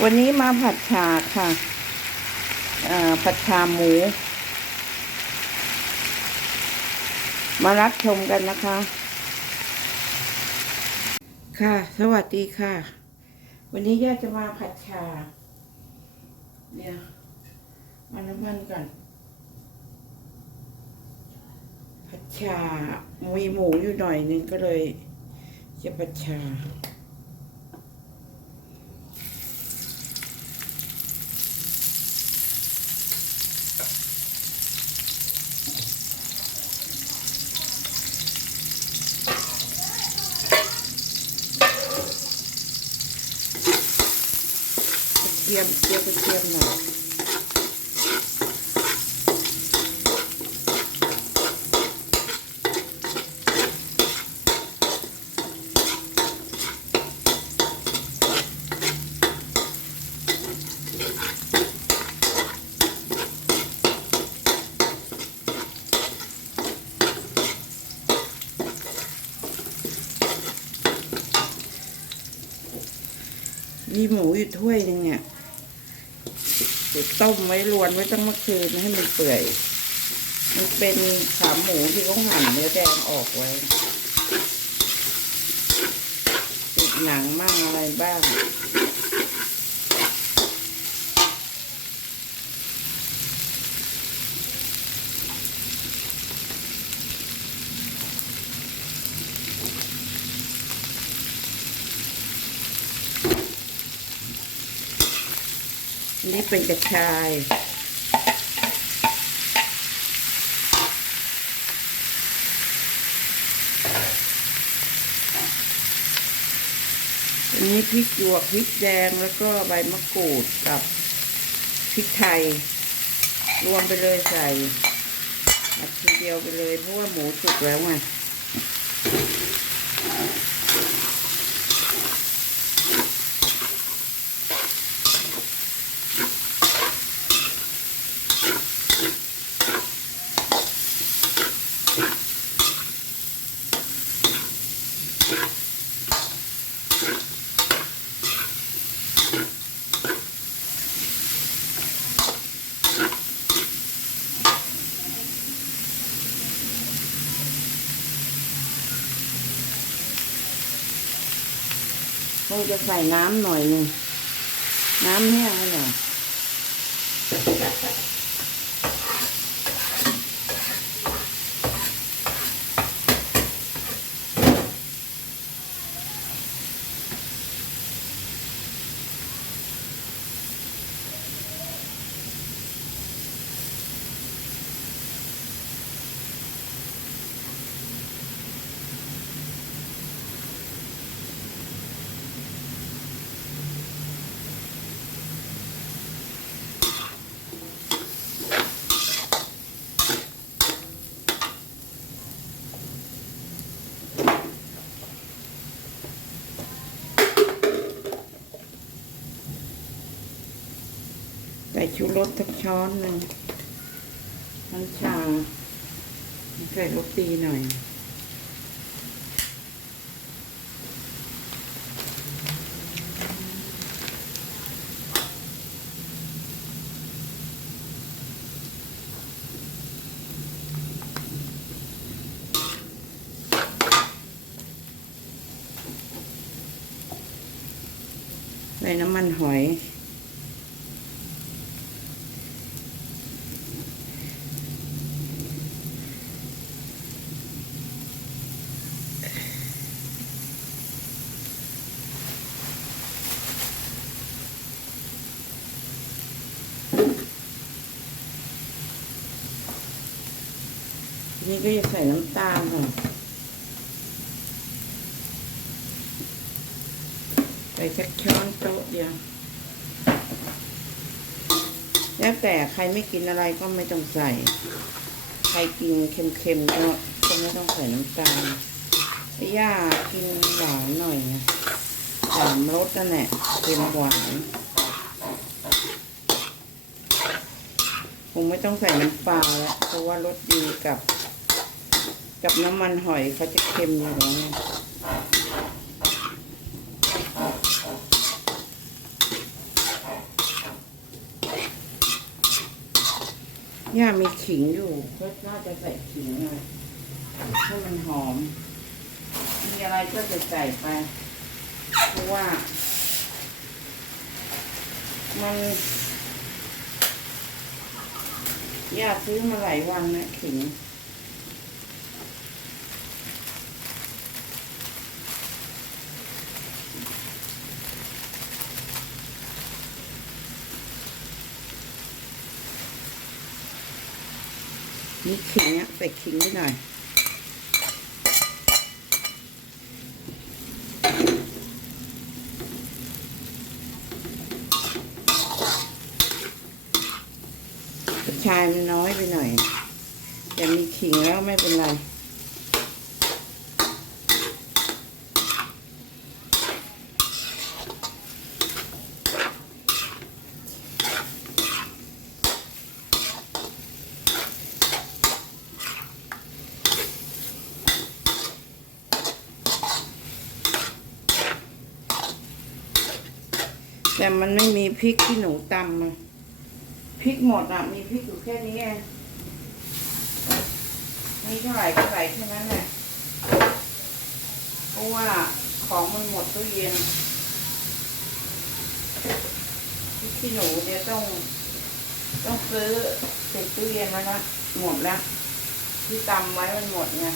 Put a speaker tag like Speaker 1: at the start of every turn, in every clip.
Speaker 1: วันนี้มาผัดฉาค่ะผัดชาหมู มารับชมกันนะคะ ค่ะ สวัสดีค่ะ วันนี้ย่าจะมาผัดชาเดี๋ยวมาน้ำมันก่อนผัดชามีหมูอยู่หน่อยนึงก็เลยจะผัดชา ยมเจียวกระเทียมหน่อยมีหมูอยู่ถ้วยหนึงเนี่ย เดี๋ยวต้มไว้รวนไว้ตั้งเมื่อคืนให้มันเปื่อย มันเป็นขาหมูที่เขาหั่นเนื้อแดงออกไว้ ติดหนังบ้างอะไรบ้าง นี่เป็นกระชาย อันนี้พริกหยวกพริกแดงแล้วก็ใบมะกรูดกับพริกไทย รวมไปเลยใส่อัดทีเดียวไปเลยเพราะว่าหมูสุกแล้วไง คงจะใส่น้ำหน่อยหนึ่งน้ำแห้งไปห ชูรสทักช้อนหนึ่งน้ำชาใส่รสดีหน่อยใส่น้ำมันหอย นี้ก็จะใส่น้ำตาลค่ะ ใส่สักช้อนโต๊ะเดียว แล้วแต่ใครไม่กินอะไรก็ไม่ต้องใส่ ใครกินเค็มๆก็ก็ไม่ต้องใส่น้ำตาลย่ากินหวานหน่อยไงสามรสนั่นแหละเค็มหวานคงไม่ต้องใส่น้ำปลาแล้วเพราะว่ารสดีกับ กับน้ำมันหอยเขาจะเค็มอยู่แล้วเนี่ยมีขิงอยู่ก็น่าจะใส่ขิงเลยให้มันหอม มีอะไรก็จะใส่ไป เพราะว่า มันย่าซื้อมาหลายวันนะขิง นี่ขิงเนี้ยใส่ขิงนิดหน่อย ชายมันน้อยไปหน่อย แต่มีขิงแล้วไม่เป็นไร แต่มันไม่มี พริกที่หนูตำพริกหมดอะ มีพริกอยู่แค่นี้เองนี่เท่าไหร่ก็ใส่แค่นั้นแหละเพราะว่าของมันหมดตู้เย็นพริกที่หนูเนี่ยต้อง ต้องซื้อติดตู้เย็นแล้วนะหมดแล้วที่ตำไว้มันหมดไง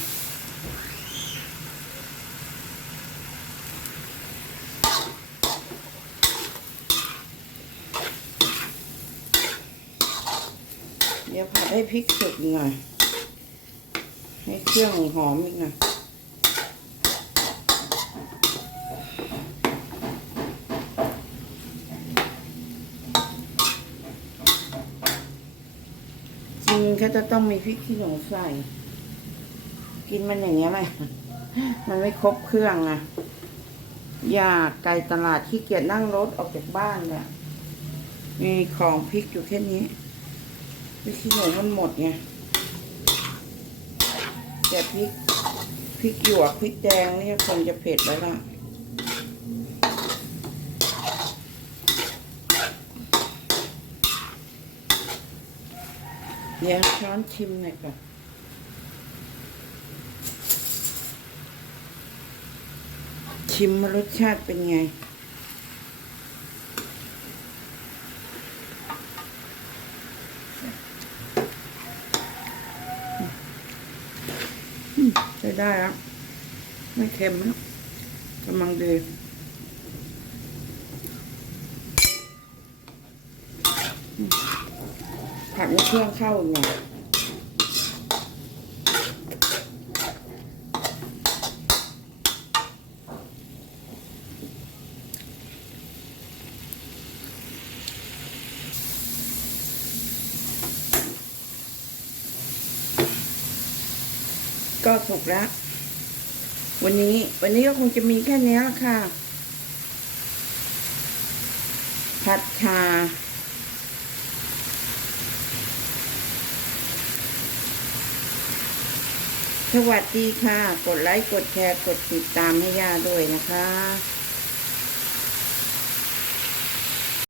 Speaker 1: เดี๋ยวผัด ให้พริกสุกหน่อย ให้เครื่องหอมอีกหน่อยจริงก็จะต้องมีพริกขี้หนูใส่ กินมันอย่างเงี้ยไหมมันไม่ครบเครื่องอะอยากไกลตลาดขี้เกียจนั่งรถออกจากบ้านเนี่ยมีของพริกอยู่แค่นี้ พริกขี้หนูมันหมดไงแต่พริกพริกหยวกพริกแดงนี่คงจะเผ็ดแล้วล่ะเดี๋ยวช้อนชิมหน่อยก่อนชิมรสชาติเป็นไง ใช้ ได้แล้วไม่เค็มแล้วกำลังดีผัดให้เครื่องเข้าหน่อย ก็สุกแล้ว วันนี้ วันนี้ก็คงจะมีแค่นี้ละค่ะ ผัดชาสวัสดีค่ะ กดไลค์ กดแชร์ กดติดตามให้ย่าด้วยนะคะ